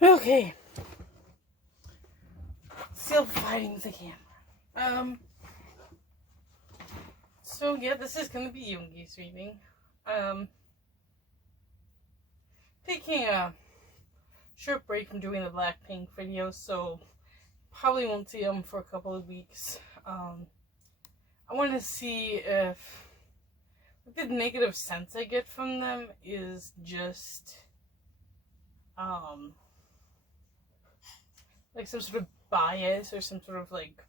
Okay. Still fighting the camera. So yeah, this is gonna be Yoongi's reading. Taking a short break from doing the Blackpink videos, so probably won't see them for a couple of weeks. I want to see if the negative sense I get from them is just like some sort of bias or some sort of like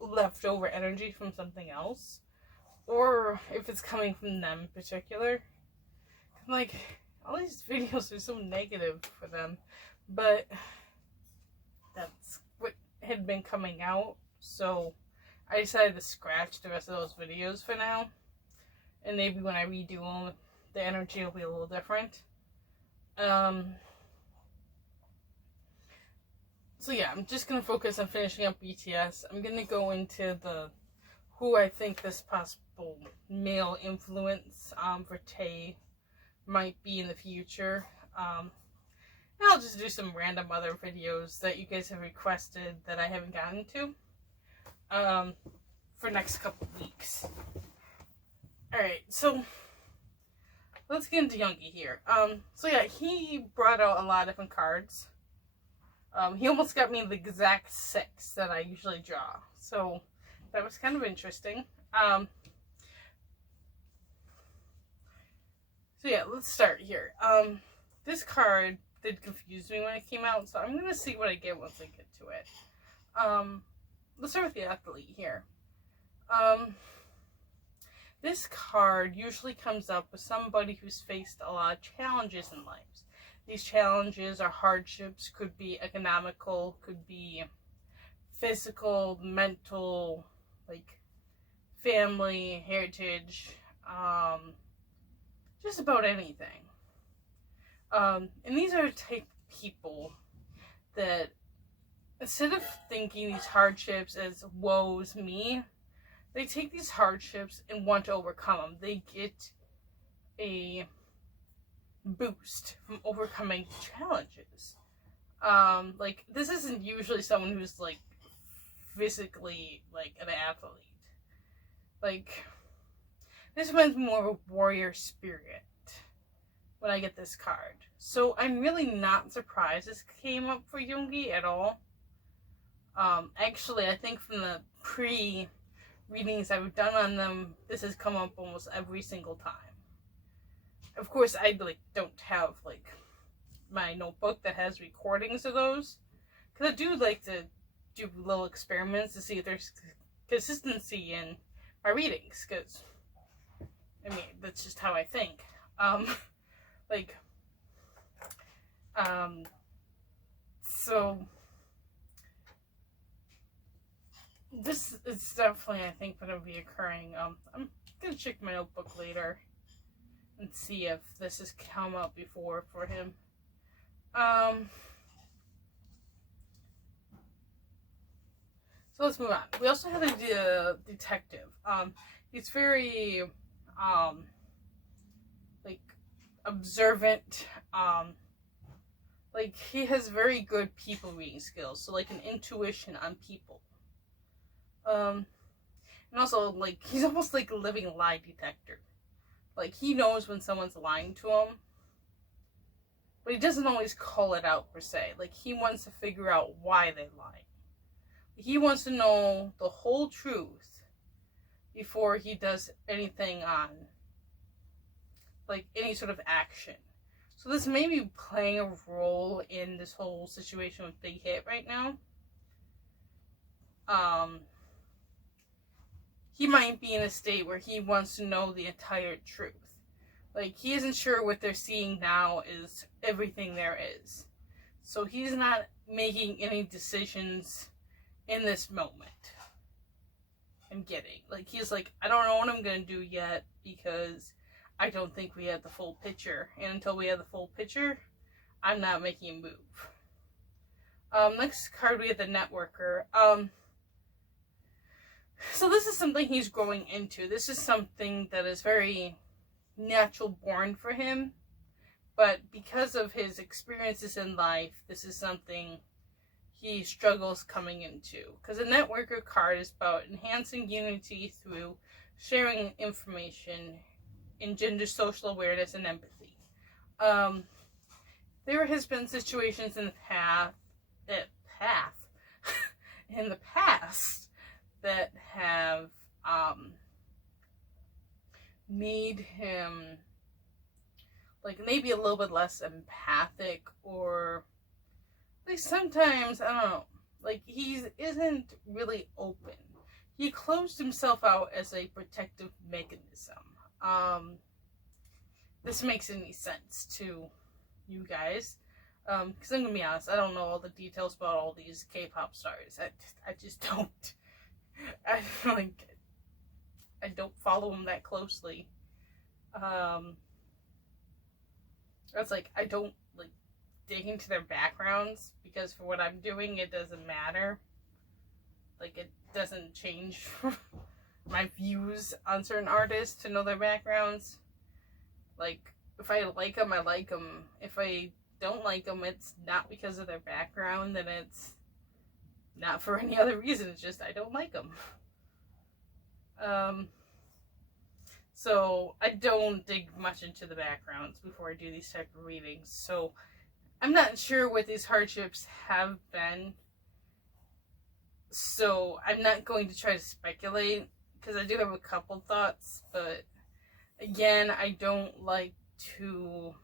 leftover energy from something else, or if it's coming from them in particular. Like, all these videos are so negative for them, but that's what had been coming out, so I decided to scratch the rest of those videos for now, and maybe when I redo them, the energy will be a little different. So yeah, I'm just gonna focus on finishing up BTS. I'm gonna go into who I think this possible male influence for Tae might be in the future. And I'll just do some random other videos that you guys have requested that I haven't gotten to for next couple weeks. Alright, so let's get into Yoongi here. So yeah, he brought out a lot of different cards. He almost got me the exact 6 that I usually draw, so that was kind of interesting. So yeah, let's start here. This card did confuse me when it came out, so I'm gonna see what I get once I get to it. Let's start with the athlete here. This card usually comes up with somebody who's faced a lot of challenges in life. These challenges or hardships could be economical, could be physical, mental, like family, heritage, just about anything. And these are the type of people that, instead of thinking these hardships as woe's me, they take these hardships and want to overcome them. They get a boost from overcoming challenges. Like, this isn't usually someone who's like physically like an athlete. Like, this one's more of a warrior spirit when I get this card. So I'm really not surprised this came up for Yoongi at all. Actually, I think from the pre-readings I've done on them, this has come up almost every single time. Of course, I don't have like my notebook that has recordings of those, because I do like to do little experiments to see if there's consistency in my readings, because I mean, that's just how I think. So this is definitely, I think, going to be occurring. I'm gonna check my notebook later and see if this has come up before for him. So let's move on. We also have a detective. He's very like observant. Like, he has very good people reading skills, so like an intuition on people. And also, like, he's almost like a living lie detector. Like, he knows when someone's lying to him, but he doesn't always call it out per se. Like, he wants to figure out why they lie. He wants to know the whole truth before he does anything on, like, any sort of action. So this may be playing a role in this whole situation with Big Hit right now. He might be in a state where he wants to know the entire truth. Like, he isn't sure what they're seeing now is everything there is. So he's not making any decisions in this moment. I'm getting. Like, he's like, I don't know what I'm going to do yet because I don't think we have the full picture. And until we have the full picture, I'm not making a move. Next card, we have the Networker. So this is something he's growing into. This is something that is very natural born for him. but because of his experiences in life, this is something he struggles coming into. Because the networker card is about enhancing unity through sharing information in gender social awareness and empathy. There has been situations in the in the past that have made him like maybe a little bit less empathic, or like sometimes, I don't know, like he isn't really open. He closed himself out as a protective mechanism. This makes any sense to you guys. Because I'm gonna be honest, I don't know all the details about all these K-pop stars. I just don't. I don't follow them that closely. It's like I don't like dig into their backgrounds, because for what I'm doing, it doesn't matter. Like, it doesn't change my views on certain artists to know their backgrounds. Like, if I like them, I like them. If I don't like them, it's not because of their background, and it's not for any other reason. It's just I don't like them. So I don't dig much into the backgrounds before I do these type of readings. So I'm not sure what these hardships have been. So I'm not going to try to speculate, because I do have a couple thoughts, but again, I don't like to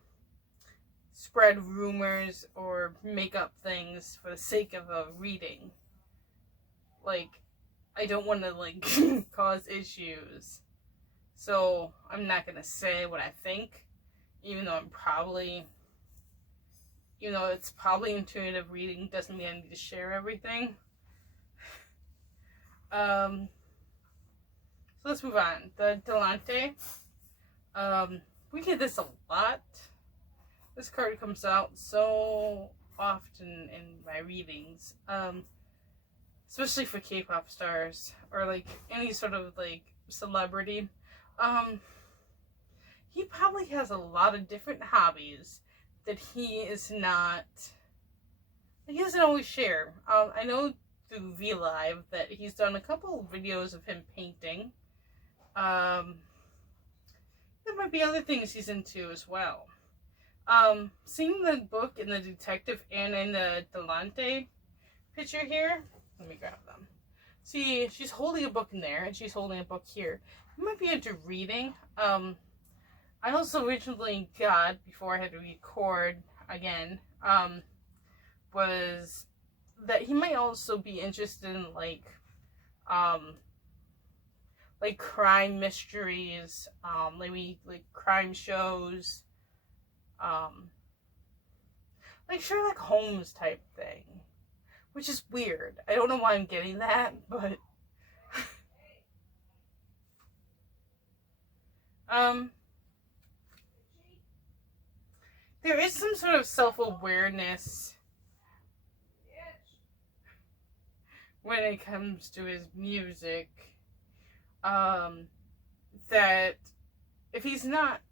spread rumors or make up things for the sake of a reading. Like, I don't want to like cause issues. So I'm not going to say what I think, even though it's probably intuitive reading, doesn't mean I need to share everything. So let's move on. The Delante. We get this a lot. This card comes out so often in my readings. Especially for K-pop stars, or like any sort of like celebrity. He probably has a lot of different hobbies that he doesn't always share. I know through VLive that he's done a couple of videos of him painting. There might be other things he's into as well. Seeing the book in the detective and in the Delante picture here, let me grab them. See, she's holding a book in there, and she's holding a book here. You might be into reading. I also originally got, before I had to record again, was that he might also be interested in like crime mysteries, maybe like crime shows, like Sherlock Holmes type thing, which is weird. I don't know why I'm getting that, but there is some sort of self-awareness when it comes to his music, that if he's not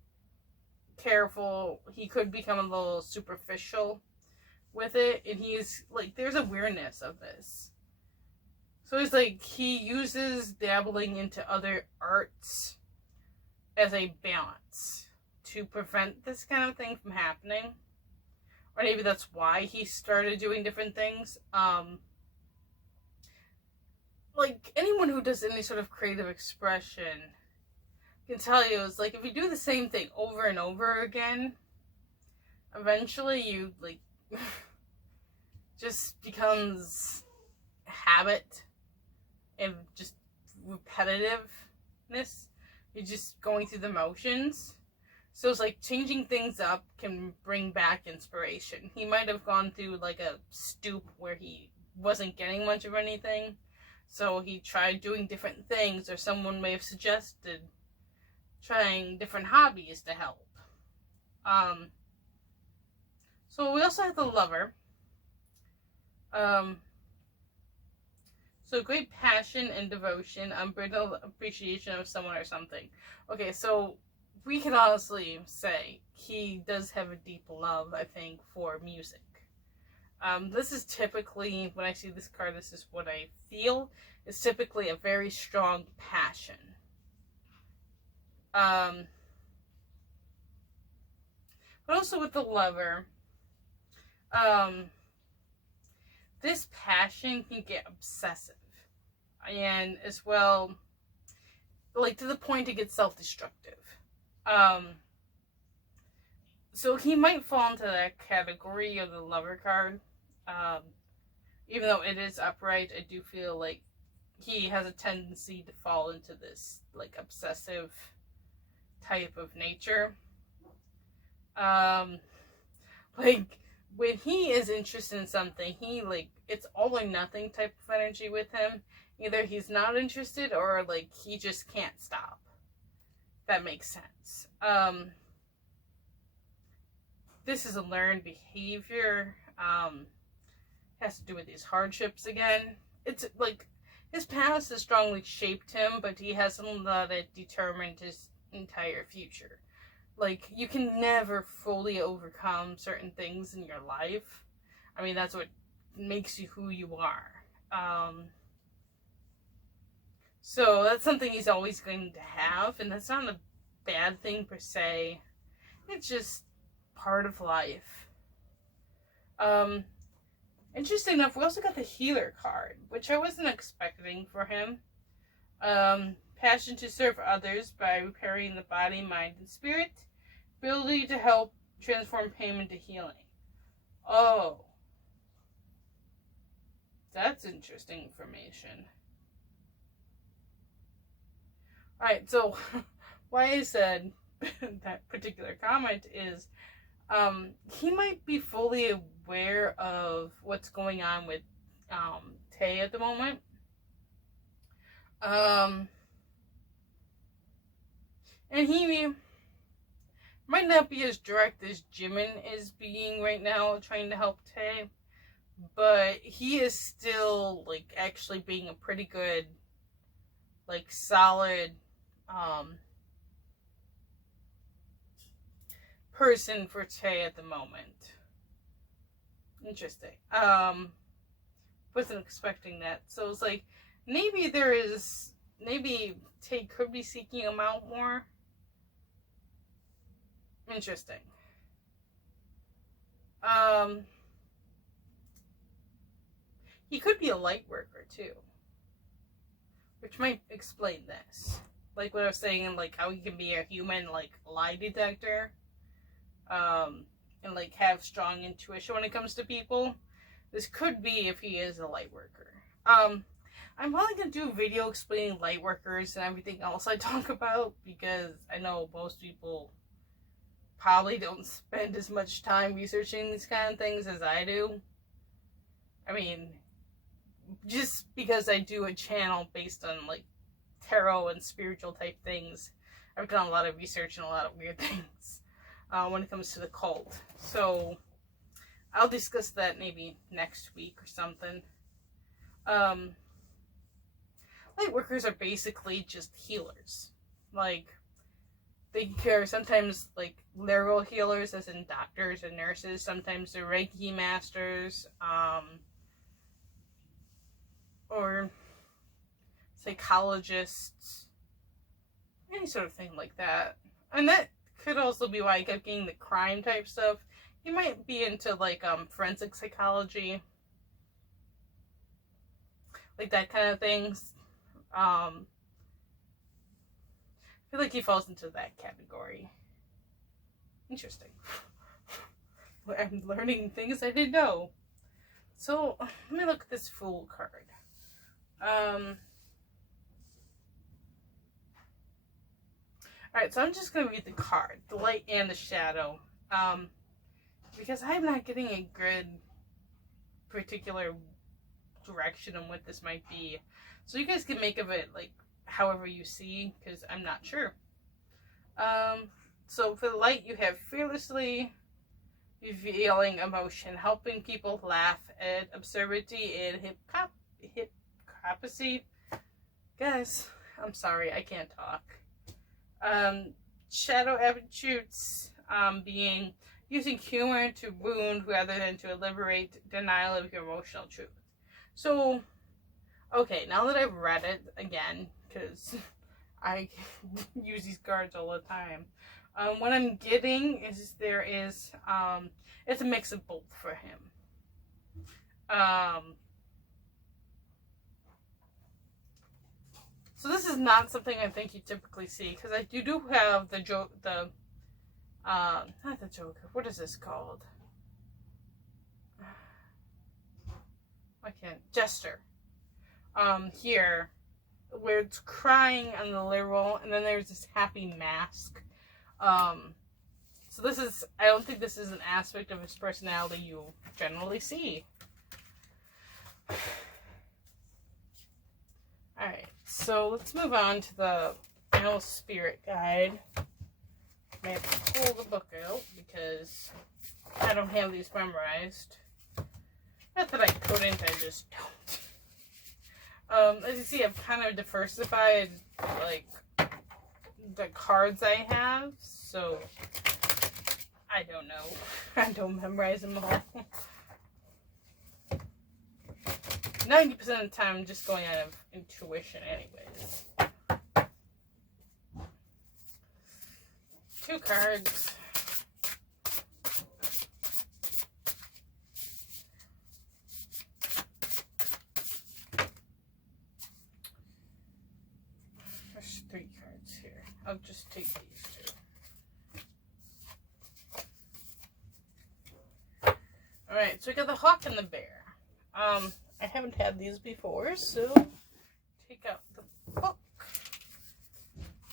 careful, he could become a little superficial with it, and he's like, there's awareness of this. So he's like, he uses dabbling into other arts as a balance to prevent this kind of thing from happening. Or maybe that's why he started doing different things. Like, anyone who does any sort of creative expression can tell you, it's like, if you do the same thing over and over again, eventually you, like, just becomes habit and just repetitiveness. You're just going through the motions. So it's like changing things up can bring back inspiration. He might have gone through like a stoop where he wasn't getting much of anything. So he tried doing different things, or someone may have suggested trying different hobbies to help. So we also have the Lover. So great passion and devotion, unbridled appreciation of someone or something. Okay, so we can honestly say he does have a deep love, I think, for music. This is typically, when I see this card, this is what I feel. It's typically a very strong passion. But also with the lover, this passion can get obsessive. And as well, like to the point it gets self-destructive. So he might fall into that category of the lover card. Even though it is upright, I do feel like he has a tendency to fall into this like obsessive type of nature. Like when he is interested in something, he like it's all or nothing type of energy with him. Either he's not interested or like he just can't stop. That makes sense. This is a learned behavior. Has to do with these hardships again. It's like his past has strongly shaped him, but he hasn't let it determine his entire future. Like, you can never fully overcome certain things in your life. I mean, that's what makes you who you are. So that's something he's always going to have, and that's not a bad thing per se. It's just part of life. Interesting enough, we also got the healer card, which I wasn't expecting for him. Passion to serve others by repairing the body, mind, and spirit. Ability to help transform pain into healing. Oh. That's interesting information. Alright, so why I said that particular comment is he might be fully aware of what's going on with Tae at the moment. And he might not be as direct as Jimin is being right now, trying to help Tae, but he is still like actually being a pretty good, like solid person for Tae at the moment. Interesting. Wasn't expecting that. So it's like maybe Tae could be seeking him out more. Interesting. He could be a light worker too, which might explain this. Like what I was saying, like how he can be a human like lie detector, and like have strong intuition when it comes to people. This could be if he is a light worker. I'm probably gonna do a video explaining light workers and everything else I talk about, because I know most people probably don't spend as much time researching these kind of things as I do. I mean, just because I do a channel based on like tarot and spiritual type things, I've done a lot of research and a lot of weird things when it comes to the cult. So I'll discuss that maybe next week or something. Light workers are basically just healers. Like, they care sometimes like literal healers, as in doctors and nurses. Sometimes they're Reiki masters, or psychologists, any sort of thing like that. And that could also be why I kept getting the crime type stuff. He might be into like forensic psychology, like that kind of things. I feel like he falls into that category. Interesting. I'm learning things I didn't know. So let me look at this Fool card. Alright, so I'm just going to read the card, the light and the shadow, because I'm not getting a good particular direction on what this might be. So you guys can make of it like however you see, because I'm not sure. So for the light, you have fearlessly revealing emotion, helping people laugh at absurdity and hypocrisy. Guys, I'm sorry, I can't talk. shadow attitudes being using humor to wound rather than to liberate denial of your emotional truth. So, okay, now that I've read it again, because I use these cards all the time, what I'm getting is it's a mix of both for him. So this is not something I think you typically see, because I do have the not the Joker, what is this called? I can't, Jester. Here, where it's crying on the literal, and then there's this happy mask. So this is, I don't think this is an aspect of his personality you generally see. Alright, so let's move on to the final spirit guide. I have to pull the book out because I don't have these memorized. Not that I couldn't, I just don't. As you see, I've kind of diversified, like, the cards I have, so I don't know. I don't memorize them all. 90% of the time, I'm just going out of intuition anyways. 2 cards. There's 3 cards here. I'll just take these 2. Alright, so we got the hawk and the bear. I haven't had these before, so take out the book.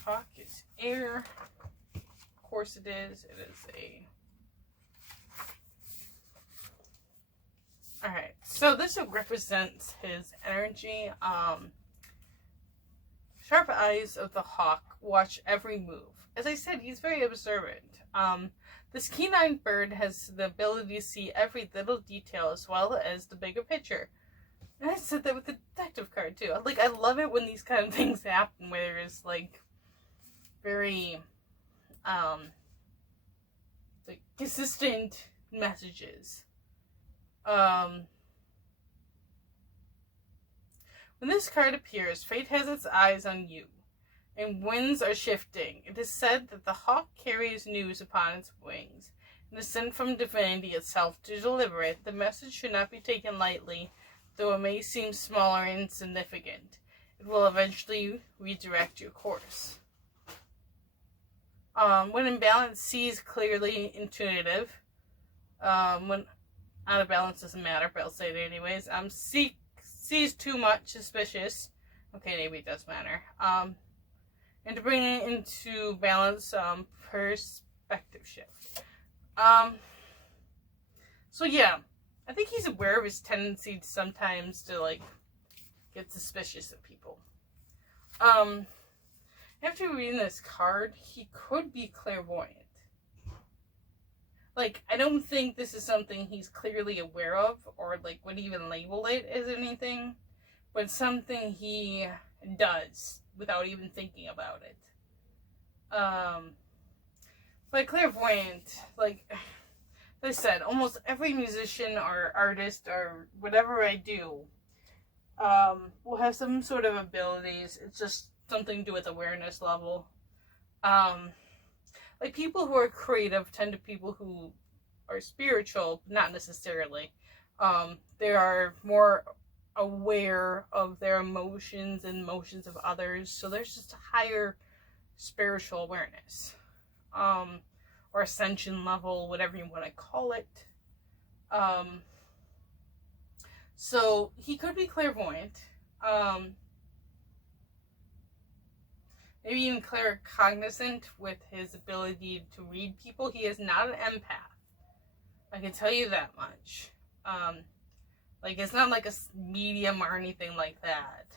Hawk is air. Of course it is. It is a... Alright, so this represents his energy. Sharp eyes of the hawk watch every move. As I said, he's very observant. This keen-eyed bird has the ability to see every little detail as well as the bigger picture. And I said that with the detective card too. Like, I love it when these kind of things happen where there's like very like consistent messages. When this card appears, fate has its eyes on you, and winds are shifting. It is said that the hawk carries news upon its wings, and is sent from divinity itself to deliver it. The message should not be taken lightly, though it may seem small or insignificant. It will eventually redirect your course. When in balance, sees clearly, intuitive. When out of balance, doesn't matter, but I'll say it anyways. Sees too much, suspicious. Okay, maybe it does matter. And to bring it into balance, perspective shift. So yeah, I think he's aware of his tendency sometimes to, like, get suspicious of people. After reading this card, he could be clairvoyant. Like, I don't think this is something he's clearly aware of, or, like, would even label it as anything, but something he does without even thinking about it. But clairvoyant, like I said, almost every musician or artist or whatever I do will have some sort of abilities. It's just something to do with awareness level. Like, people who are creative tend to be people who are spiritual, but not necessarily. They are more aware of their emotions and emotions of others, so there's just a higher spiritual awareness. Or ascension level, whatever you want to call it. So he could be clairvoyant. Maybe even claircognizant with his ability to read people. He is not an empath. I can tell you that much. Like, it's not like a medium or anything like that.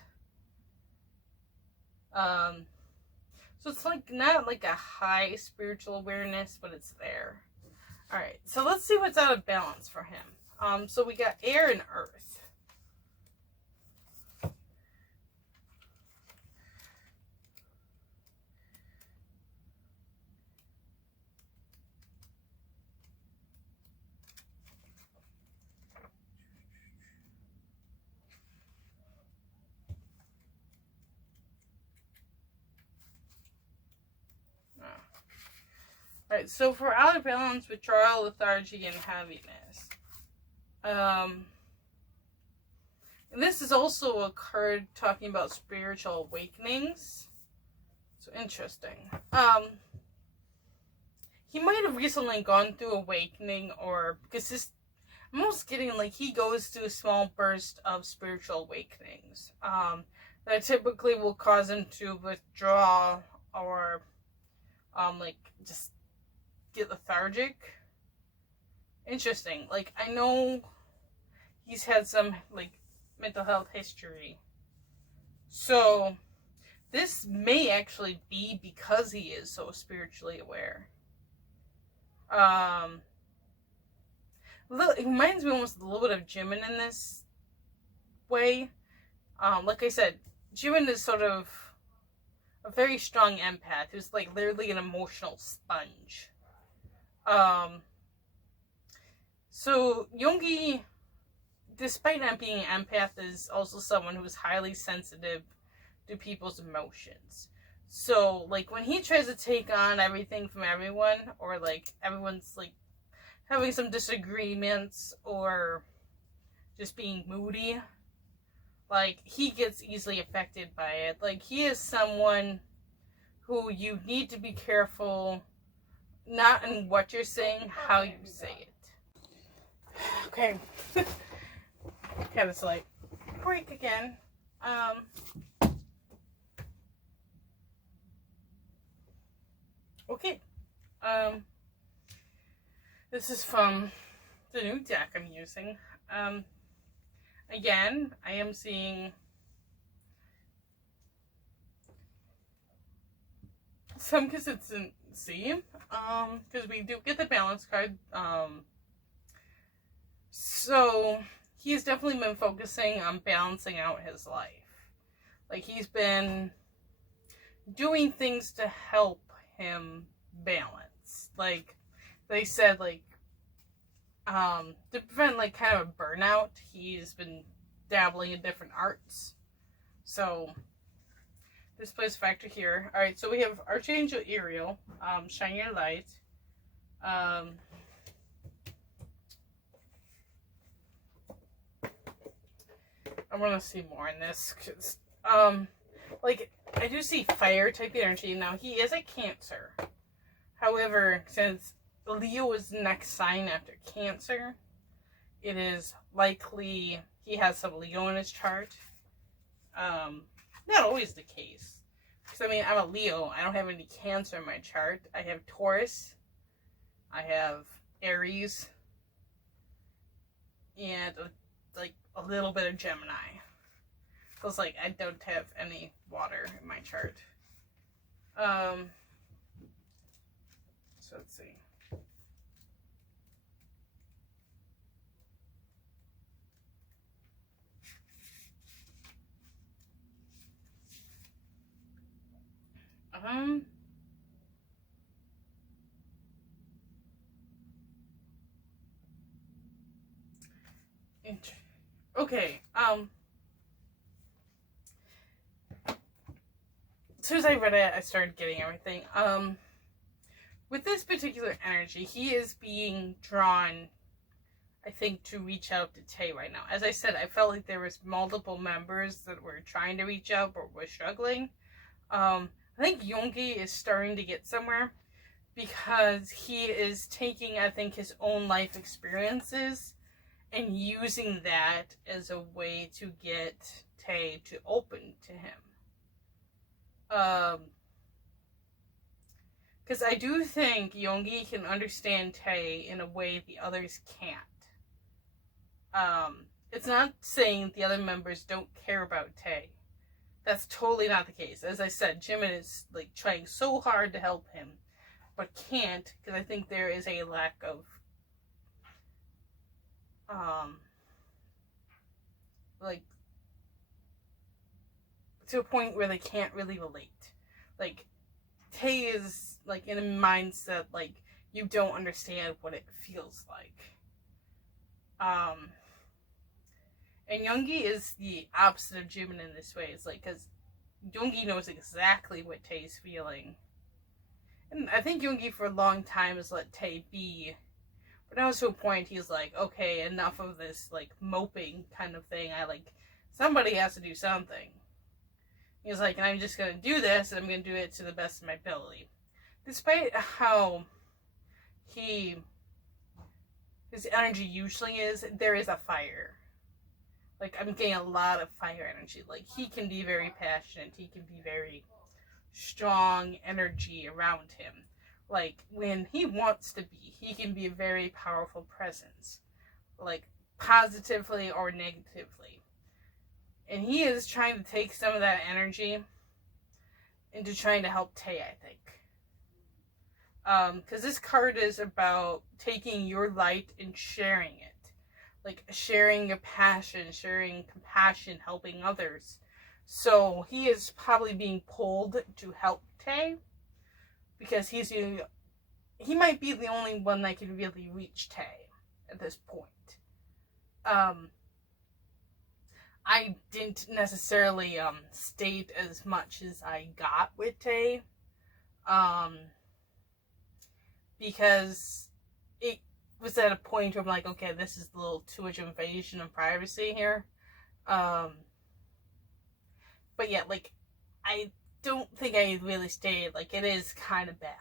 So it's like not like a high spiritual awareness, but it's there. Alright, so let's see what's out of balance for him. So we got air and earth. Alright, so for out of balance, withdrawal, lethargy, and heaviness. And this is also a card talking about spiritual awakenings. So interesting. He might have recently gone through awakening, or because this, I'm almost getting like he goes through a small burst of spiritual awakenings. That typically will cause him to withdraw or like just get lethargic. Interesting. Like, I know he's had some like mental health history, so this may actually be because he is so spiritually aware. It reminds me almost a little bit of Jimin in this way. Like I said, Jimin is sort of a very strong empath who's like literally an emotional sponge. So Yoongi, despite not being an empath, is also someone who's highly sensitive to people's emotions. So, like, when he tries to take on everything from everyone, or like everyone's like having some disagreements or just being moody, like, he gets easily affected by it. Like, he is someone who you need to be careful, not in what you're saying, how you say it. Okay. Had a slight break again. Okay. This is from the new deck I'm using. Again, I am seeing some consistency, because we do get the balance card. So he's definitely been focusing on balancing out his life. Like, he's been doing things to help him balance. Like they said, like, to prevent like kind of a burnout, he's been dabbling in different arts. So this plays a factor here. Alright, so we have Archangel Ariel, Shine Your Light. I want to see more in this, because, like, I do see fire type energy. Now, he is a Cancer. However, since Leo is the next sign after Cancer, it is likely he has some Leo in his chart. Not always the case. Because, I mean, I'm a Leo. I don't have any Cancer in my chart. I have Taurus. I have Aries. And, like, a little bit of Gemini. Because, like, I don't have any water in my chart. So let's see. Okay, as soon as I read it, I started getting everything. With this particular energy, he is being drawn, I think, to reach out to Tae right now. As I said, I felt like there was multiple members that were trying to reach out but were struggling. I think Yoongi is starting to get somewhere because he is taking, I think, his own life experiences and using that as a way to get Tae to open to him. Because I do think Yoongi can understand Tae in a way the others can't. It's not saying the other members don't care about Tae. That's totally not the case. As I said, Jimin is like trying so hard to help him, but can't, because I think there is a lack of like, to a point where they can't really relate. Like, Tae is like in a mindset like you don't understand what it feels like. And Yoongi is the opposite of Jimin in this way. It's like, because Yoongi knows exactly what Tae's feeling. And I think Yoongi for a long time has let Tae be. But now to a point he's like, okay, enough of this like moping kind of thing. Somebody has to do something. He's like, and I'm just gonna do this, and I'm gonna do it to the best of my ability. Despite how his energy usually is, there is a fire. Like, I'm getting a lot of fire energy. Like, he can be very passionate. He can be very strong energy around him. Like, when he wants to be, he can be a very powerful presence. Like, positively or negatively. And he is trying to take some of that energy into trying to help Tae, I think. Because this card is about taking your light and sharing it. Like, sharing your passion, sharing compassion, helping others. So, he is probably being pulled to help Tae. Because he might be the only one that can really reach Tae at this point. I didn't necessarily state as much as I got with Tae. Because it was at a point where I'm like, okay, this is a little too much invasion of privacy here. But yeah, like, I don't think I really stated, like, it is kind of bad.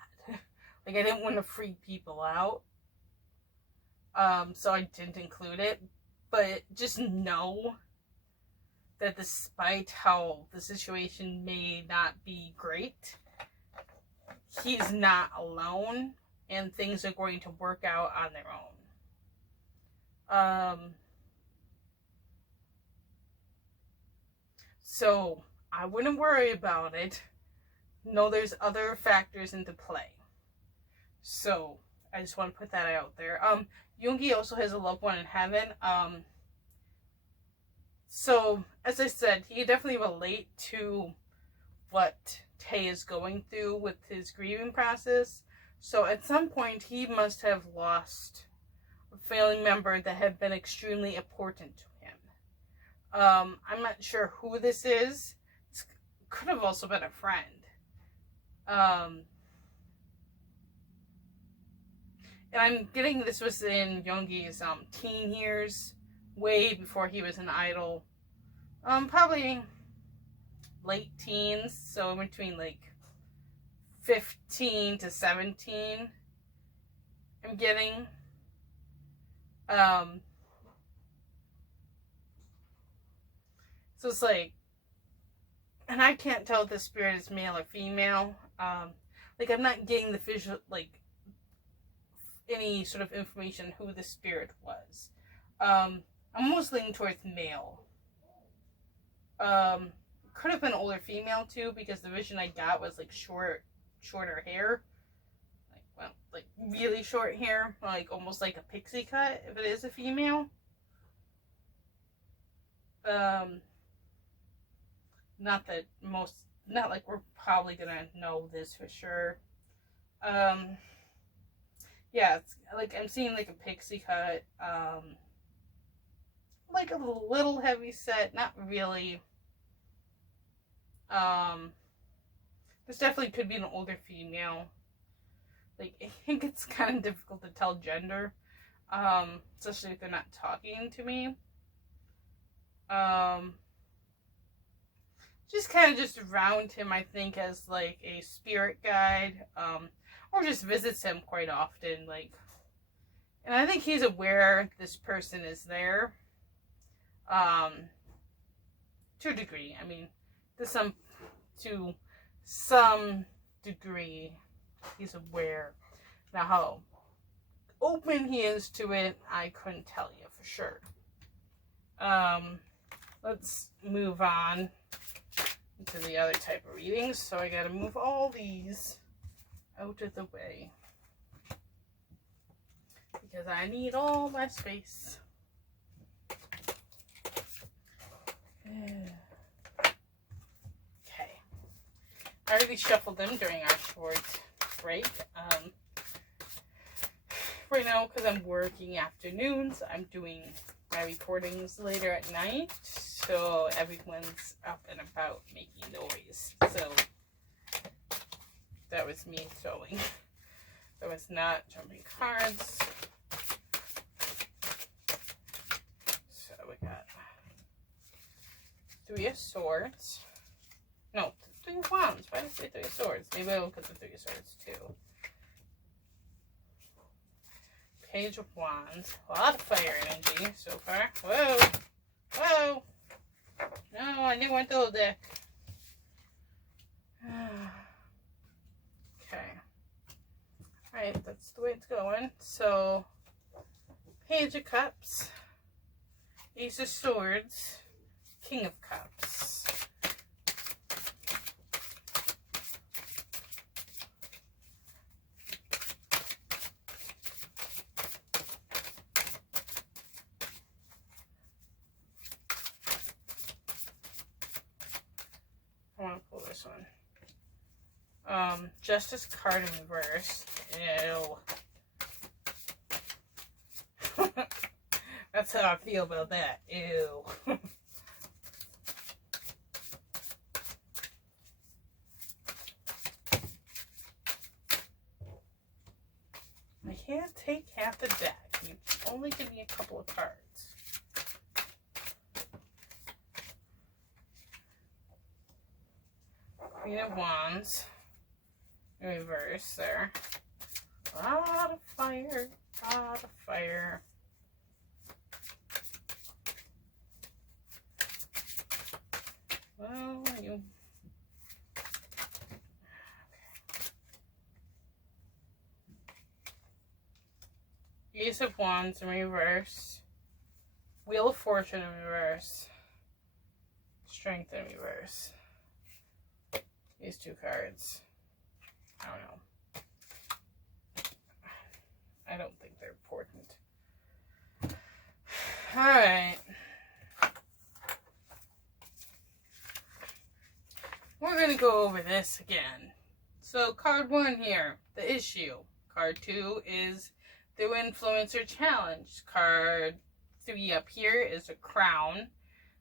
Like, I didn't want to freak people out. So I didn't include it. But just know that despite how the situation may not be great, he's not alone, and things are going to work out on their own. So I wouldn't worry about it. No, there's other factors into play. So I just want to put that out there. Yoongi also has a loved one in heaven. So as I said, he definitely relate to what Tae is going through with his grieving process. So at some point, he must have lost a family member that had been extremely important to him. I'm not sure who this is. It could have also been a friend. And I'm getting this was in Yoongi's teen years, way before he was an idol. Probably late teens, so in between like 15 to 17, I'm getting. So it's like, and I can't tell if the spirit is male or female. Like, I'm not getting the visual, like, any sort of information who the spirit was. I'm almost leaning towards male. Could have been older female too, because the vision I got was like shorter hair, like really short hair, like almost like a pixie cut if it is a female. Not like we're probably gonna know this for sure. Yeah, it's like I'm seeing like a pixie cut, like a little heavy set, not really. This definitely could be an older female. Like, I think it's kind of difficult to tell gender, especially if they're not talking to me. Just kind of just around him, I think, as like a spirit guide, or just visits him quite often, like, and I think he's aware this person is there, to a degree. I mean, to some degree, he's aware. Now, how open he is to it, I couldn't tell you for sure. Let's move on to the other type of readings. So I gotta move all these out of the way because I need all my space. Okay. I already shuffled them during our short break. Right now, because I'm working afternoons, I'm doing my recordings later at night, so everyone's up and about making noise. So That was me sewing. That was not jumping cards. So we got 3 of Swords. No, 3 of Wands. Why did I say 3 of Swords? Maybe I'll look at the 3 of Swords too. Page of Wands. A lot of fire energy so far. Whoa! Whoa! No, I didn't want the deck. Okay. Alright, that's the way it's going. So, Page of Cups, Ace of Swords, King of Cups. I want to pull this one. Justice card in reverse. Ew. That's how I feel about that. Ew. I can't take half the deck. You only give me a couple of cards. Queen of Wands. In reverse there. A lot of fire. A lot of fire. Well, you... Okay. Ace of Wands in reverse. Wheel of Fortune in reverse. Strength in reverse. These 2 cards. I don't know. I don't think they're important. Alright. We're going to go over this again. So, card 1 here, the issue. Card 2 is the Influencer Challenge. Card 3 up here is a crown.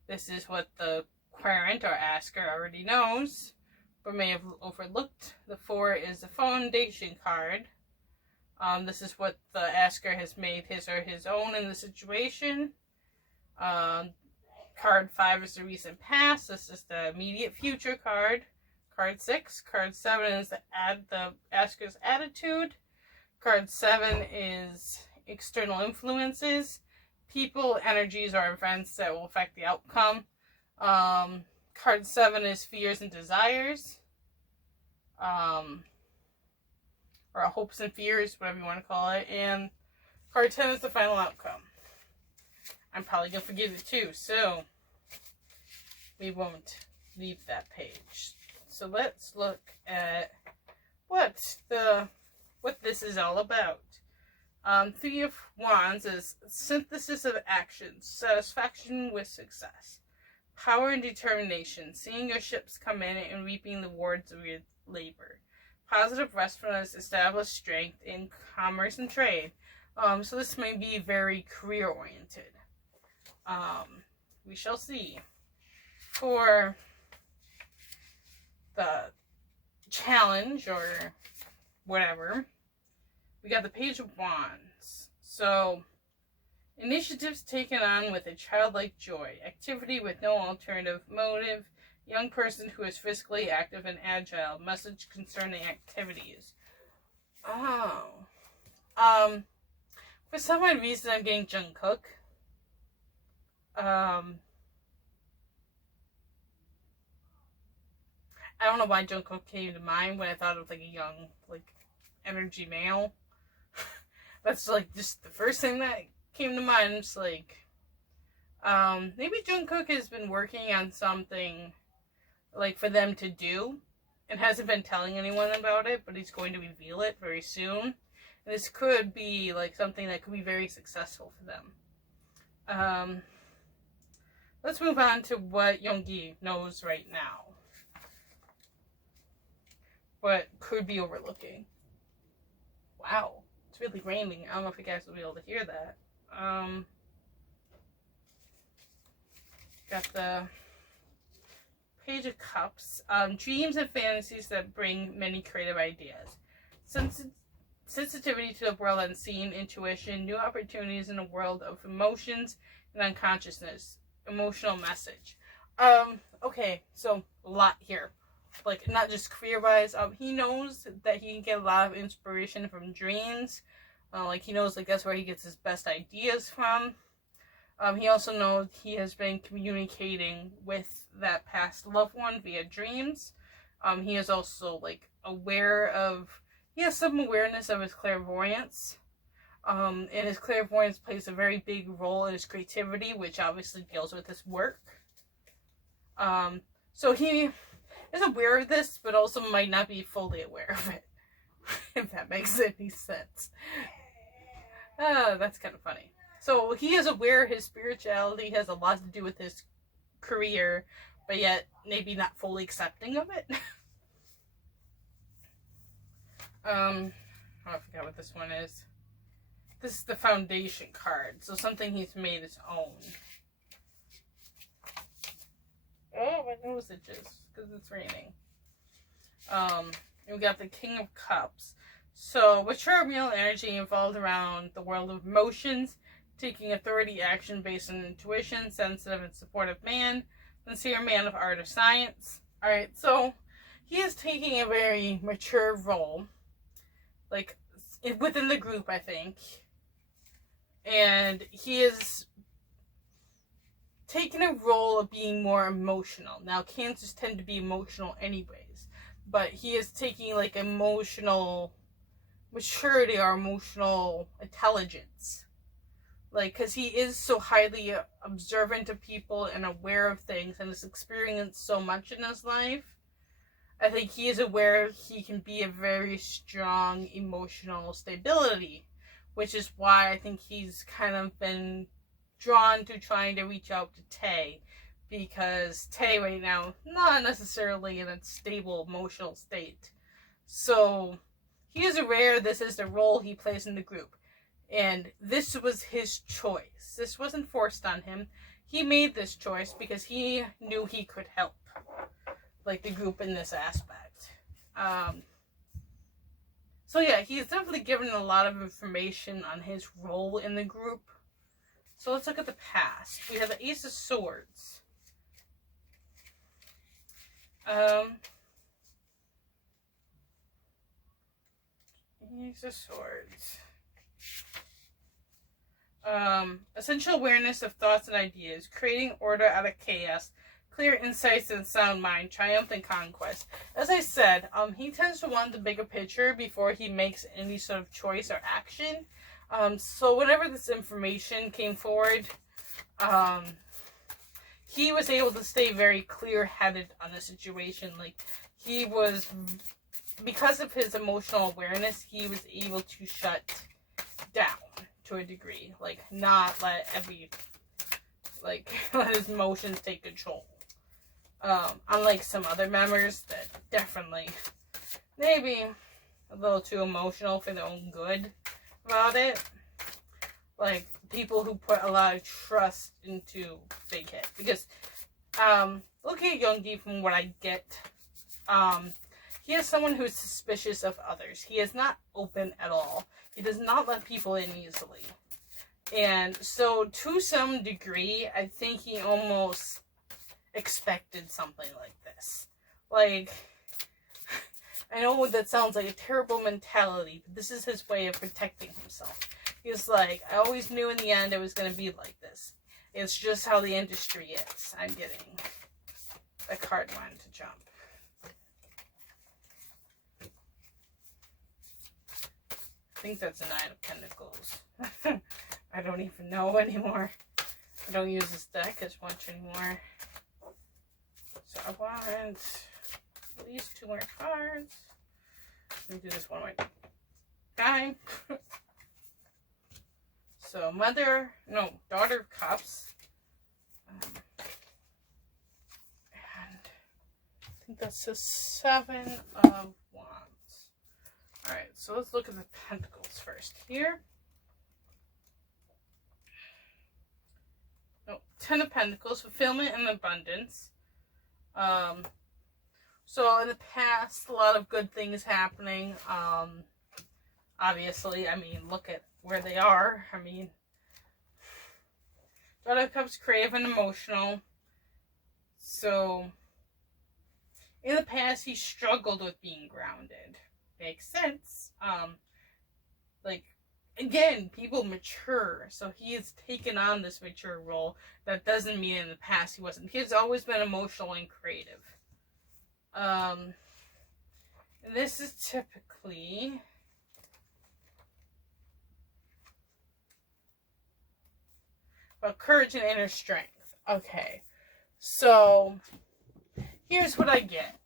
This is what the querent or asker already knows, but may have overlooked. The 4 is the foundation card. This is what the asker has made his or his own in the situation. Card 5 is the recent past. This is the immediate future card. Card 6. Card 7 is the asker's attitude. Card 7 is external influences. People, energies, or events that will affect the outcome. Card 7 is fears and desires. Or hopes and fears, whatever you want to call it. And card 10 is the final outcome. I'm probably going to forget it too, so we won't leave that page. So let's look at what this is all about. 3 of Wands is synthesis of actions, satisfaction with success, power and determination, seeing your ships come in and reaping the rewards of your labor, positive restfulness, established strength in commerce and trade. So this may be very career oriented. We shall see. For the challenge or whatever, we got the Page of Wands. So, initiatives taken on with a childlike joy, activity with no alternative motive, young person who is physically active and agile, message concerning activities. For some odd reason I'm getting Jungkook. I don't know why Jungkook came to mind when I thought of like a young, like, energy male. That's like just the first thing that came to mind. It's like, maybe Jungkook has been working on something like for them to do and hasn't been telling anyone about it, but he's going to reveal it very soon. And this could be like something that could be very successful for them. Let's move on to what Yoongi knows right now. What could be overlooking. Wow, it's really raining. I don't know if you guys will be able to hear that. Got the Page of Cups. Dreams and fantasies that bring many creative ideas. Sensitivity to the world unseen, intuition, new opportunities in a world of emotions and unconsciousness. Emotional message. Okay, so a lot here. Like, not just career-wise. He knows that he can get a lot of inspiration from dreams. Like, he knows, like, that's where he gets his best ideas from. He also knows he has been communicating with that past loved one via dreams. He is also, like, he has some awareness of his clairvoyance. And his clairvoyance plays a very big role in his creativity, which obviously deals with his work. So he is aware of this, but also might not be fully aware of it, if that makes any sense. That's kind of funny. So he is aware his spirituality has a lot to do with his career, but yet maybe not fully accepting of it. I forgot what this one is. This is the foundation card, so something he's made his own. Oh, my nose itches because it's raining. And we got the King of Cups. So, mature real energy involved around the world of emotions, taking authority action based on intuition, sensitive and supportive man, sincere man of art or science. Alright, so he is taking a very mature role, like, within the group, I think. And he is taking a role of being more emotional. Now, Cancers tend to be emotional anyways, but he is taking, like, emotional maturity or emotional intelligence. Like, because he is so highly observant of people and aware of things and has experienced so much in his life. I think he is aware he can be a very strong emotional stability, which is why I think he's kind of been drawn to trying to reach out to Tae, because Tae right now, not necessarily in a stable emotional state. So he is aware this is the role he plays in the group. And this was his choice. This wasn't forced on him. He made this choice because he knew he could help, like, the group in this aspect. So yeah, he's definitely given a lot of information on his role in the group. So let's look at the past. We have the Ace of Swords. Ace of Swords. Essential awareness of thoughts and ideas, creating order out of chaos, clear insights and sound mind, triumphant conquest. As I said, he tends to want the bigger picture before he makes any sort of choice or action. So whenever this information came forward, he was able to stay very clear-headed on the situation. Like, he was, because of his emotional awareness, he was able to shut down to a degree. Like, not let let his emotions take control. Unlike some other members that definitely maybe a little too emotional for their own good about it. Like, people who put a lot of trust into Big Hit. Because, looking at Yoongi, from what I get, he is someone who is suspicious of others. He is not open at all. He does not let people in easily. And so, to some degree, I think he almost expected something like this. Like, I know that sounds like a terrible mentality, but this is his way of protecting himself. He's like, I always knew in the end it was going to be like this. It's just how the industry is. I'm getting a card wanted to jump. I think that's a Nine of Pentacles. I don't even know anymore. I don't use this deck as much anymore. So I want at least 2 more cards. Let me do this one more time. So Daughter of Cups. And I think that's the 7 of Wands. Alright, so let's look at the Pentacles first here. 10 of Pentacles, fulfillment and abundance. So in the past, a lot of good things happening. Obviously, I mean, look at where they are. I mean, Daughter of Cups, creative and emotional. So, in the past, he struggled with being grounded. Makes sense. Like, again, people mature, so he has taken on this mature role. That doesn't mean in the past he wasn't. He's always been emotional and creative. And this is typically about courage and inner strength. Okay, so here's what I get.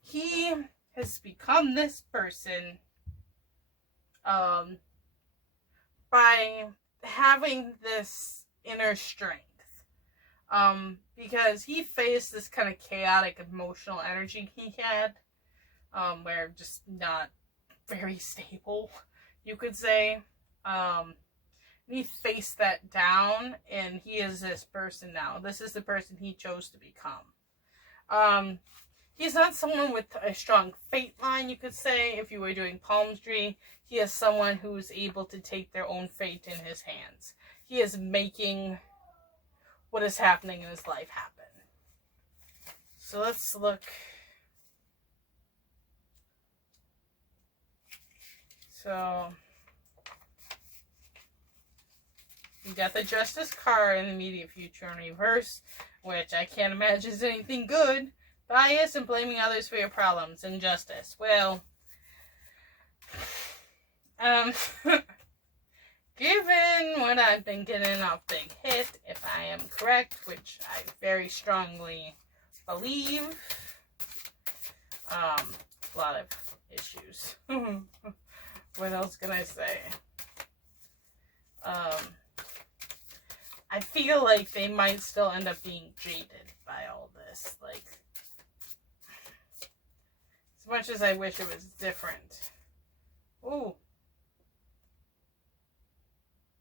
He has become this person by having this inner strength. Because he faced this kind of chaotic emotional energy he had, where just not very stable, you could say. He faced that down, and he is this person now. This is the person he chose to become. He's not someone with a strong fate line, you could say, if you were doing palmistry. He is someone who is able to take their own fate in his hands. He is making what is happening in his life happen. So let's look. So we got the Justice card in the immediate future in reverse, which I can't imagine is anything good. Bias and blaming others for your problems. Injustice. Well, given what I've been getting off Big Hit, if I am correct, which I very strongly believe, a lot of issues. What else can I say? I feel like they might still end up being jaded by all this. Like, as much as I wish it was different. Ooh.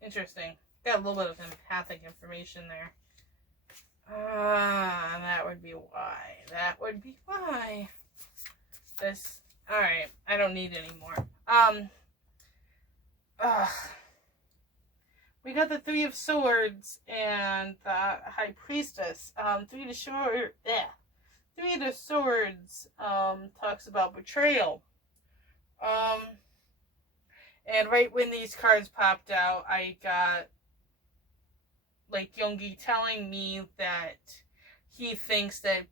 Interesting. Got a little bit of empathic information there. That would be why. That would be why. This. Alright. I don't need any more. We got the Three of Swords and the High Priestess. Three of Swords talks about betrayal. And right when these cards popped out, I got like Yoongi telling me that he thinks that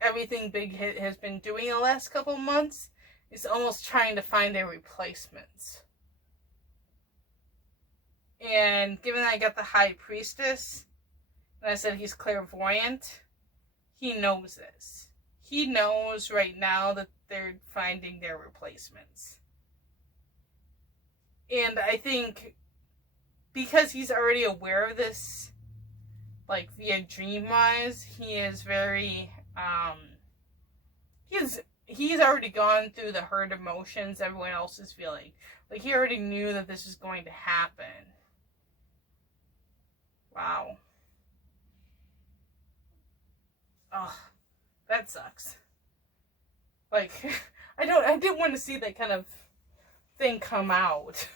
everything Big Hit has been doing the last couple months is almost trying to find their replacements. And given that I got the High Priestess, and I said he's clairvoyant, he knows this. He knows right now that they're finding their replacements. And I think because he's already aware of this, like via dream-wise, he is very, he's already gone through the hurt emotions everyone else is feeling. Like, he already knew that this is going to happen. Wow. Oh, that sucks. Like, I didn't want to see that kind of thing come out.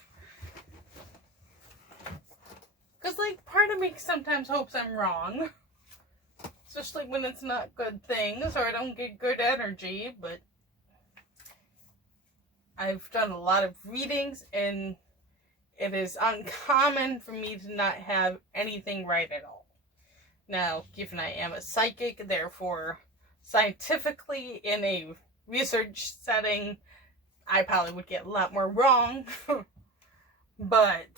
Because, like, part of me sometimes hopes I'm wrong. Especially when it's not good things, or I don't get good energy, but I've done a lot of readings, and it is uncommon for me to not have anything right at all. Now, given I am a psychic, therefore, scientifically, in a research setting, I probably would get a lot more wrong. But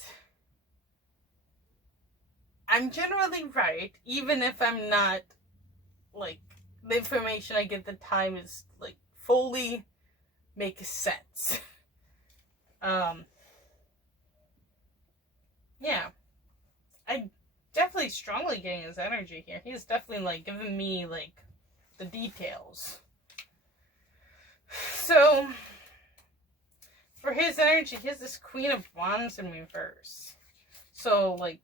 I'm generally right, even if I'm not, like, the information I get at the time is, like, fully makes sense. Yeah. I definitely strongly getting his energy here. He's definitely, like, giving me, like, the details. So, for his energy, he has this Queen of Wands in reverse. So, like,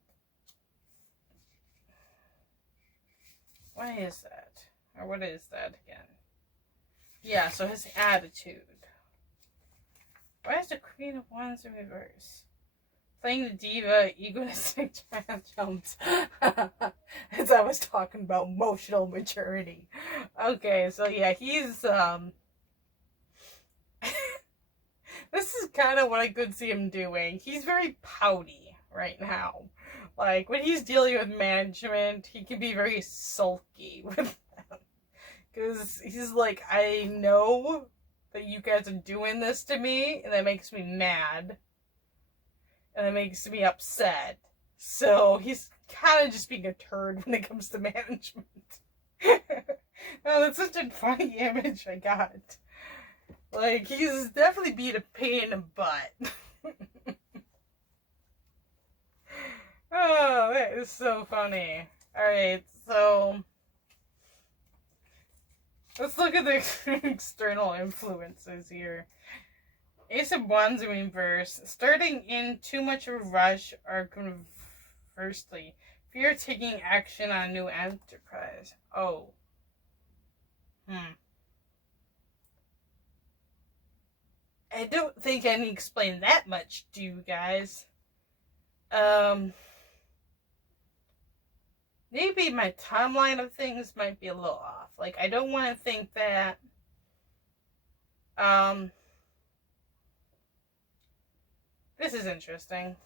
why is that? Or what is that again? Yeah, so his attitude. Why is the Queen of Wands in reverse? Playing the diva, egoistic tantrums. As I was talking about emotional maturity. Okay, so yeah, he's, this is kind of what I could see him doing. He's very pouty right now. Like, when he's dealing with management, he can be very sulky with them. Because he's like, I know that you guys are doing this to me, and that makes me mad. And that makes me upset. So he's kind of just being a turd when it comes to management. Oh, that's such a funny image I got. Like, he's definitely being a pain in the butt. Oh, that is so funny. Alright, so let's look at the external influences here. Ace of Wands in reverse. Starting in too much of a rush, or conversely, fear of taking action on a new enterprise. Oh. I don't think I need to explain that much to you guys. Maybe my timeline of things might be a little off. Like, I don't want to think that, this is interesting.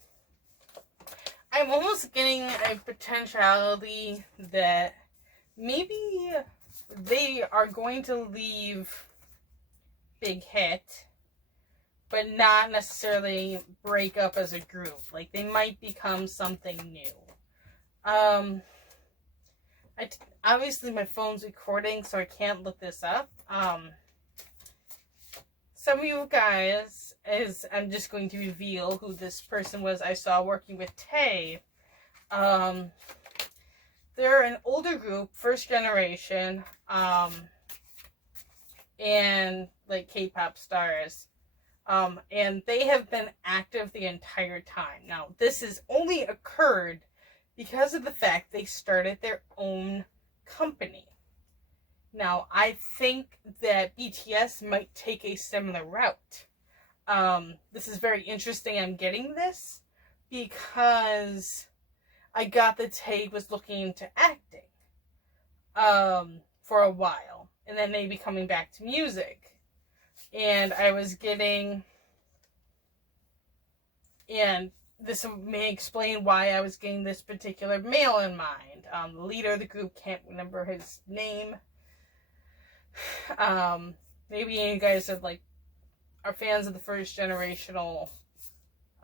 I'm almost getting a potentiality that maybe they are going to leave Big Hit, but not necessarily break up as a group. Like, they might become something new. Obviously my phone's recording, so I can't look this up. Some of you guys, I'm just going to reveal who this person was I saw working with Tae. They're an older group, first generation, and like K-pop stars. And they have been active the entire time. Now, this has only occurred because of the fact they started their own company. Now, I think that BTS might take a similar route. This is very interesting. I'm getting this because I got that Tae was looking into acting for a while, and then maybe coming back to music. And I was getting, and this may explain why I was getting this particular male in mind. The leader of the group, can't remember his name. Maybe you guys are fans of the first generational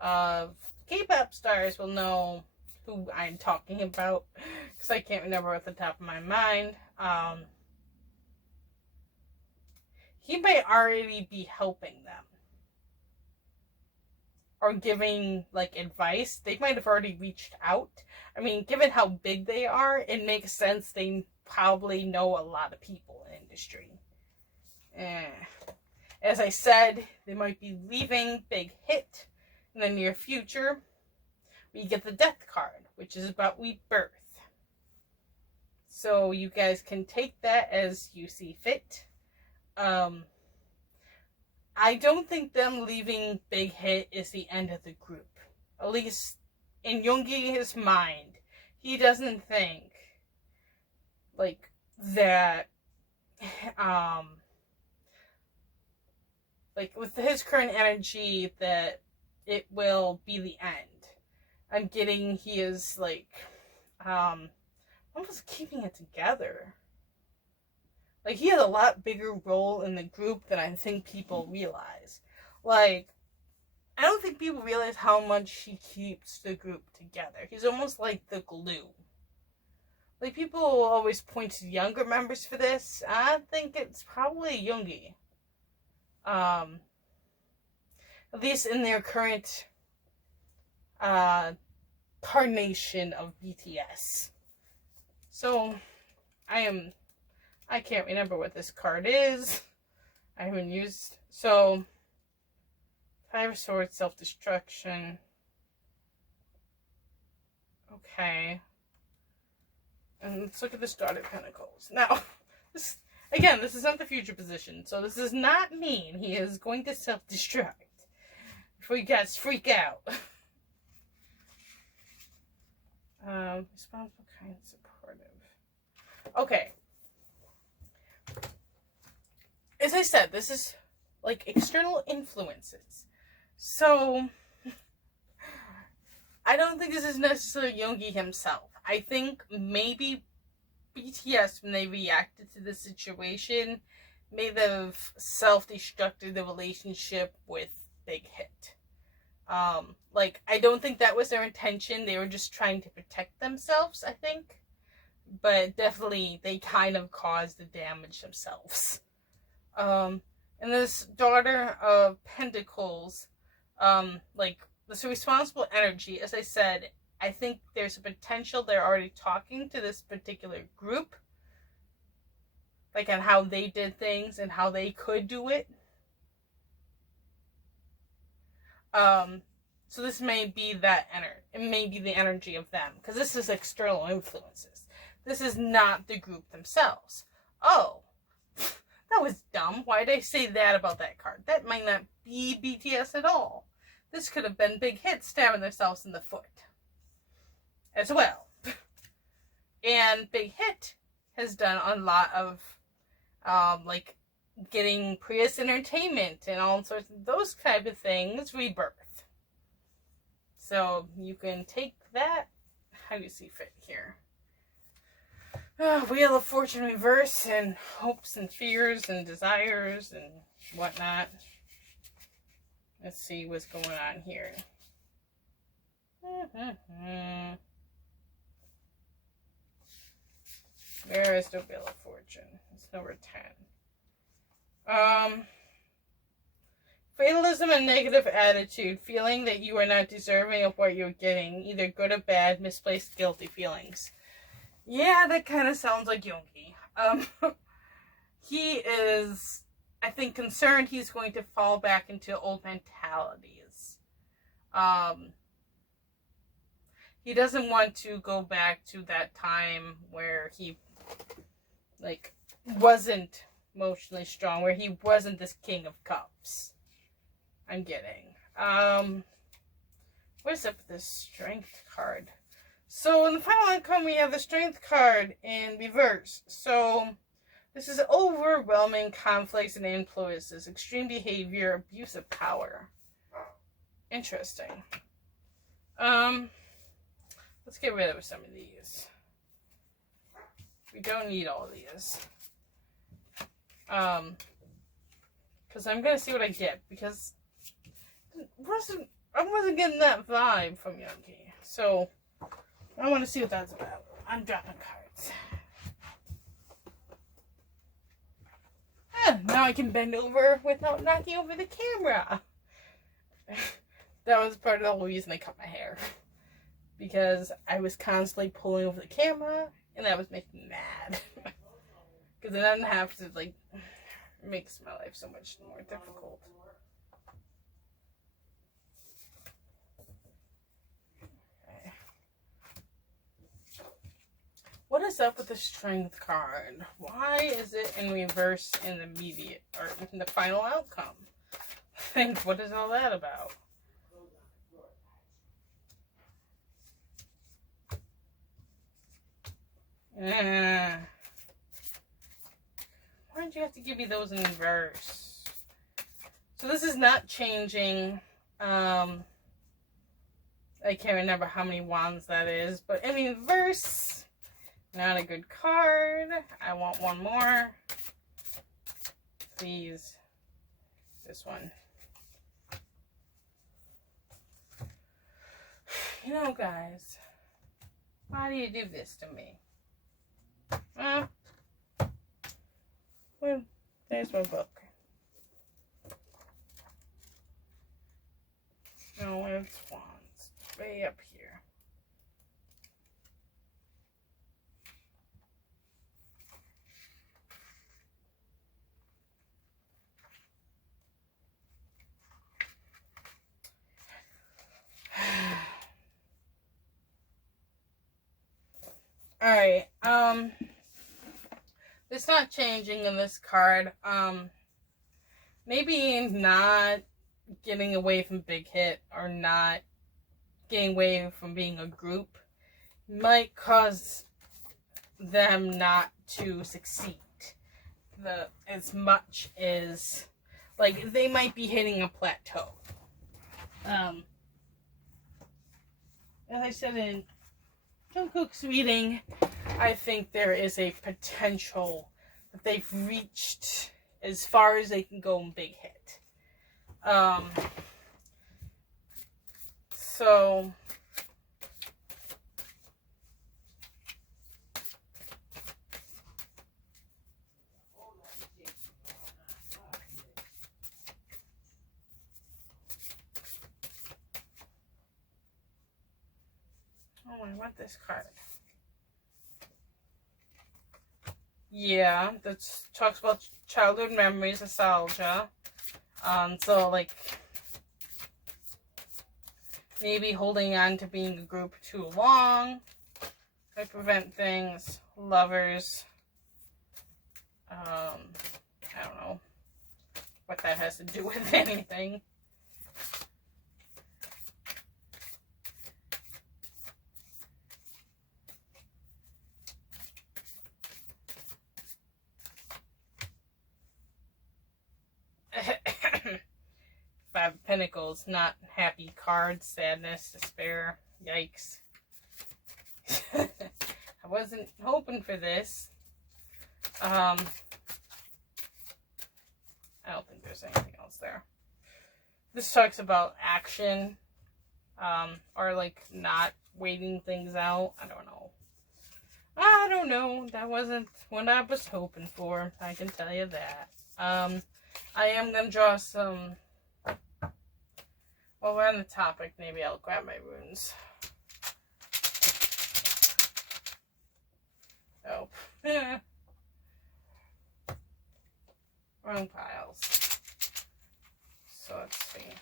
of K-pop stars will know who I'm talking about, because I can't remember at the top of my mind. He may already be helping them, or giving advice. They might have already reached out. I mean, given how big they are, it makes sense they probably know a lot of people in the industry. As I said, they might be leaving Big Hit in the near future. We get the Death card, which is about rebirth. So you guys can take that as you see fit. I don't think them leaving Big Hit is the end of the group. At least in Yoongi's mind, he doesn't think that, with his current energy, that it will be the end. I'm getting he is almost keeping it together. He has a lot bigger role in the group than I think people realize. I don't think people realize how much he keeps the group together. He's almost like the glue. People always point to younger members for this. I think it's probably Yoongi. At least in their current carnation of BTS. So, I can't remember what this card is. I haven't used. So, Five of Swords, self-destruction. Okay. And let's look at the Star of Pentacles. Now, Again, this is not the future position, so this does not mean he is going to self-destruct before you guys freak out. Responsible, kind, supportive. Okay. As I said, this is like external influences. So, I don't think this is necessarily Yoongi himself. I think maybe BTS, when they reacted to the situation, may have self-destructed the relationship with Big Hit. Like, I don't think that was their intention. They were just trying to protect themselves, I think. But definitely, they kind of caused the damage themselves. And this Daughter of Pentacles, like, this responsible energy, as I said, I think there's a potential they're already talking to this particular group, like, on how they did things and how they could do it. So this may be that energy. It may be the energy of them, because this is external influences. This is not the group themselves. Oh, that was dumb. Why did I say that about that card? That might not be BTS at all. This could have been Big Hit stabbing themselves in the foot as well. And Big Hit has done a lot of, like, getting Prius Entertainment and all sorts of those type of things, rebirth. So you can take that, how do you see fit here? Wheel of Fortune reverse, and hopes and fears and desires and whatnot. Let's see what's going on here. Where is the Wheel of Fortune? It's number 10. Fatalism and negative attitude, feeling that you are not deserving of what you're getting, either good or bad, misplaced guilty feelings. Yeah, that kind of sounds like Yoongi. He is, I think, concerned he's going to fall back into old mentalities. He doesn't want to go back to that time where he, like, wasn't emotionally strong, where he wasn't this King of Cups. I'm getting. What is up with this Strength card? So in the final outcome, we have the Strength card in reverse. So this is overwhelming conflicts and influences, extreme behavior, abuse of power. Interesting. Let's get rid of some of these. We don't need all of these. Because I'm gonna see what I get, because I wasn't getting that vibe from Yoongi. So I want to see what that's about. I'm dropping cards. Now I can bend over without knocking over the camera. That was part of the whole reason I cut my hair. Because I was constantly pulling over the camera, and that was making me mad. Because then I didn't have to, like, it makes my life so much more difficult. Okay. What is up with the Strength card? Why is it in reverse in the immediate, or in the final outcome? Think, what is all that about? Why did you have to give me those in reverse? So this is not changing. I can't remember how many wands that is, but in reverse, not a good card. I want one more. Please. This one. You know, guys, why do you do this to me? Well, there's my book. No, it's wands. Way up here. Alright, It's not changing in this card. Maybe not getting away from Big Hit or not getting away from being a group might cause them not to succeed as much as, like, they might be hitting a plateau. As I said in Jungkook's reading, I think there is a potential that they've reached as far as they can go in Big Hit. So I want this card. Yeah, that talks about childhood memories, nostalgia. So, like, maybe holding on to being a group too long might prevent things. Lovers. I don't know what that has to do with anything. Five of Pentacles, not happy cards, sadness, despair, yikes. I wasn't hoping for this. I don't think there's anything else there. This talks about action, or like not waiting things out. I don't know. That wasn't what I was hoping for. I can tell you that. I am going to draw some... While we're on the topic, maybe I'll grab my runes. Oh. Wrong piles. So let's see.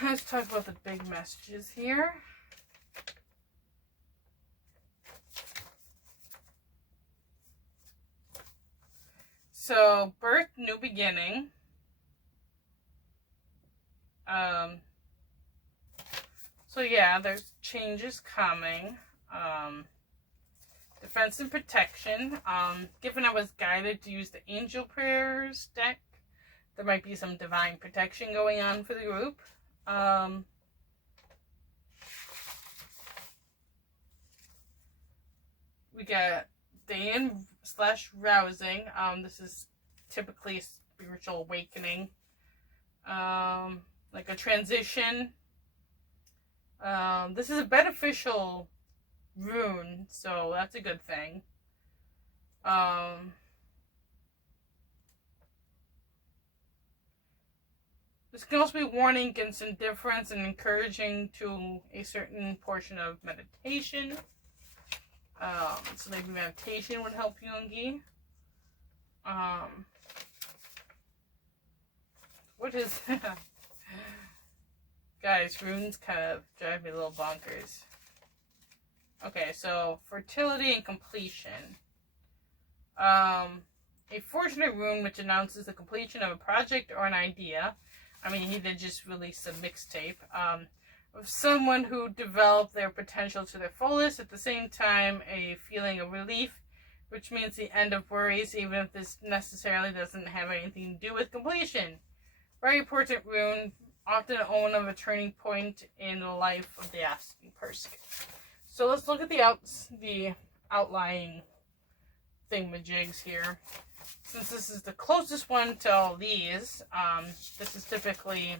Let's talk about the big messages here. So, birth, new beginning. So yeah, there's changes coming. Defense and protection. Given I was guided to use the Angel Prayers deck, there might be some divine protection going on for the group. We got Dayan/rousing. This is typically spiritual awakening. Like a transition. This is a beneficial rune, so that's a good thing. This can also be warning against indifference and encouraging to a certain portion of meditation. So maybe meditation would help Yoongi. What is... Guys, runes kind of drive me a little bonkers. Okay, so fertility and completion. A fortunate rune which announces the completion of a project or an idea. I mean, he did just release a mixtape. Of someone who developed their potential to their fullest. At the same time, a feeling of relief, which means the end of worries, even if this necessarily doesn't have anything to do with completion. Very important rune. Often a moment of a turning point in the life of the asking person. So let's look at the outlying thingamajigs here. Since this is the closest one to all these, this is typically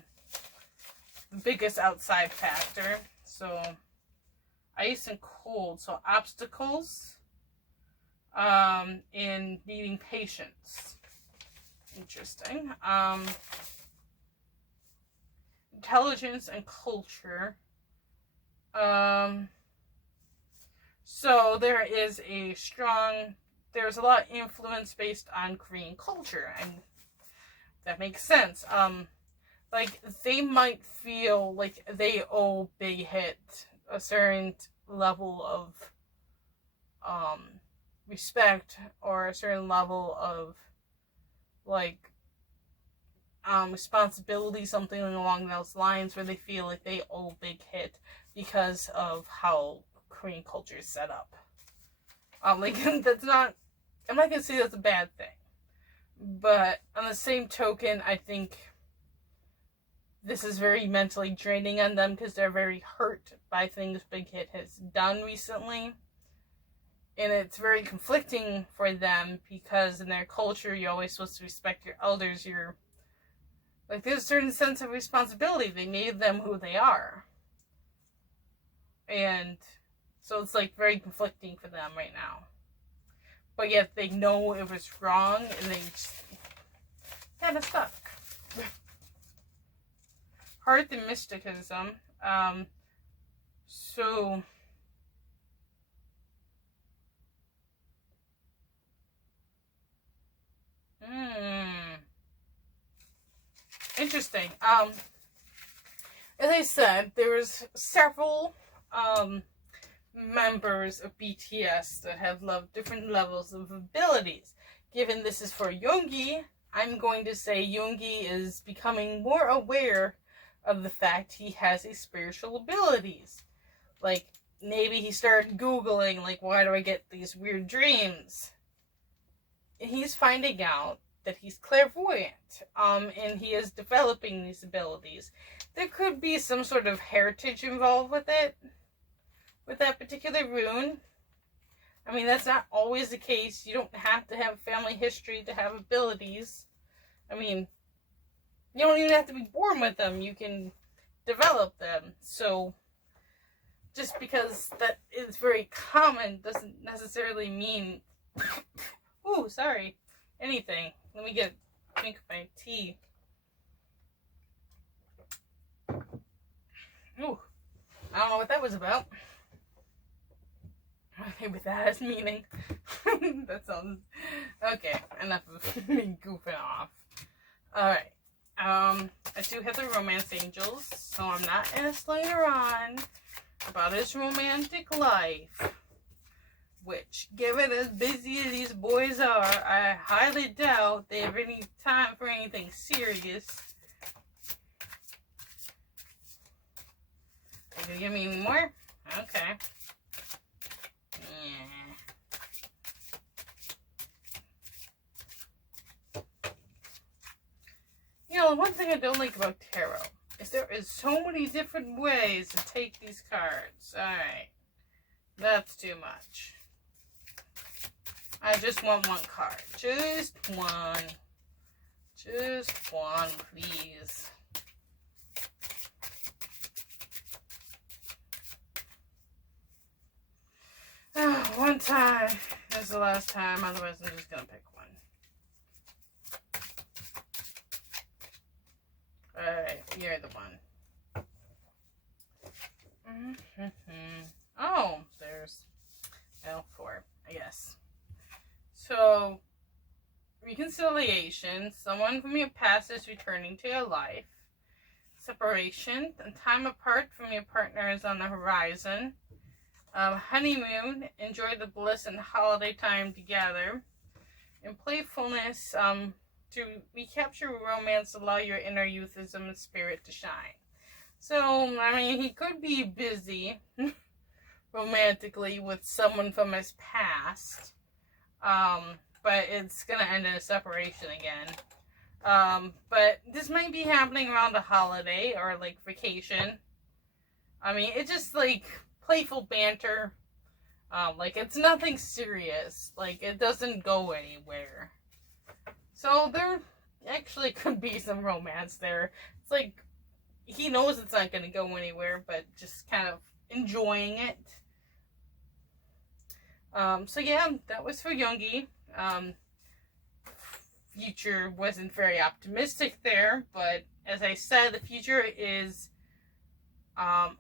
the biggest outside factor. So ice and cold. So obstacles in needing patience. Interesting. Intelligence and culture. So there's a lot of influence based on Korean culture, and that makes sense. like, they might feel like they owe Big Hit a certain level of respect, or a certain level of, like, responsibility, something along those lines, where they feel like they owe Big Hit because of how Korean culture is set up. Like, that's not, I'm not gonna say that's a bad thing, but on the same token, I think this is very mentally draining on them, because they're very hurt by things Big Hit has done recently. And it's very conflicting for them, because in their culture, you're always supposed to respect your elders. You're, like, there's a certain sense of responsibility. They made them who they are. And so it's, like, very conflicting for them right now. But yet they know it was wrong, and they just kind of stuck. Heart and mysticism. So interesting. As I said, there was several members of BTS that have different levels of abilities. Given this is for Yoongi, I'm going to say Yoongi is becoming more aware of the fact he has these spiritual abilities. Like, maybe he started Googling, like, why do I get these weird dreams? And he's finding out that he's clairvoyant, and he is developing these abilities. There could be some sort of heritage involved with it, with that particular rune. I mean, that's not always the case. You don't have to have family history to have abilities. I mean, you don't even have to be born with them. You can develop them. So, just because that is very common doesn't necessarily mean... Ooh, sorry. Anything. Let me drink my tea. Ooh, I don't know what that was about. Maybe that has meaning. That sounds... Okay, enough of me goofing off. Alright. I do have the romance angels, so I'm not as later on about his romantic life. Which, given as busy as these boys are, I highly doubt they have any time for anything serious. Are you gonna give me more? Okay. You know, one thing I don't like about tarot is there is so many different ways to take these cards. Alright. That's too much. I just want one card. Just one. Just one, please. One time. That's the last time. Otherwise, I'm just going to pick one. Alright, you're the one. Oh, there's L4, I guess. So, reconciliation. Someone from your past is returning to your life. Separation. Time apart from your partner is on the horizon. Honeymoon. Enjoy the bliss and holiday time together. And playfulness. To recapture romance, allow your inner youthism and spirit to shine. So, I mean, he could be busy romantically with someone from his past. But it's going to end in a separation again. But this might be happening around a holiday or, like, vacation. I mean, it's just, like, playful banter. Like, it's nothing serious. Like, it doesn't go anywhere. So there actually could be some romance there. It's like, he knows it's not going to go anywhere, but just kind of enjoying it. So yeah, that was for Yoongi. Future wasn't very optimistic there, but as I said, the future is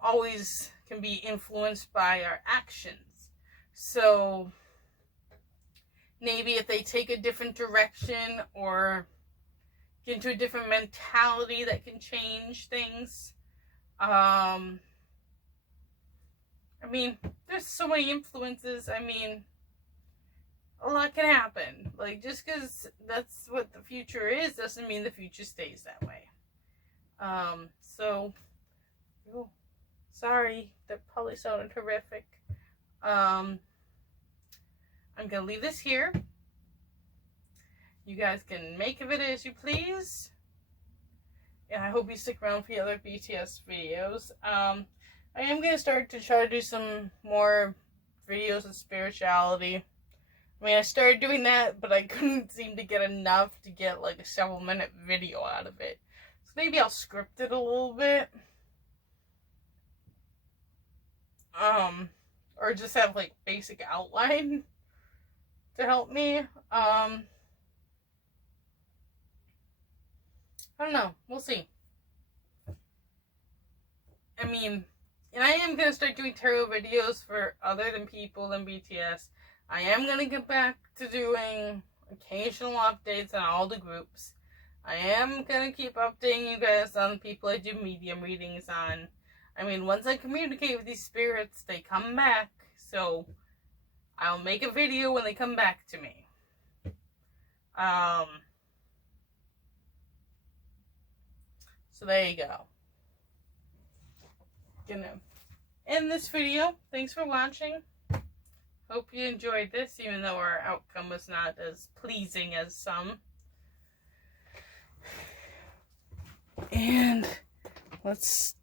always can be influenced by our actions. So maybe if they take a different direction or get into a different mentality that can change things. I mean, there's so many influences. I mean, a lot can happen. Like, just because that's what the future is doesn't mean the future stays that way. Sorry, that probably sounded horrific. I'm gonna leave this here. You guys can make of it as you please. And I hope you stick around for the other BTS videos. I am gonna start to try to do some more videos of spirituality. I mean, I started doing that, but I couldn't seem to get enough to get like a several-minute video out of it. So maybe I'll script it a little bit. Or just have like basic outline to help me. I don't know. We'll see. I mean, and I am going to start doing tarot videos for other than people than BTS. I am going to get back to doing occasional updates on all the groups. I am going to keep updating you guys on the people I do medium readings on. I mean, once I communicate with these spirits, they come back. So, I'll make a video when they come back to me. So there you go. Gonna end this video. Thanks for watching. Hope you enjoyed this, even though our outcome was not as pleasing as some. And let's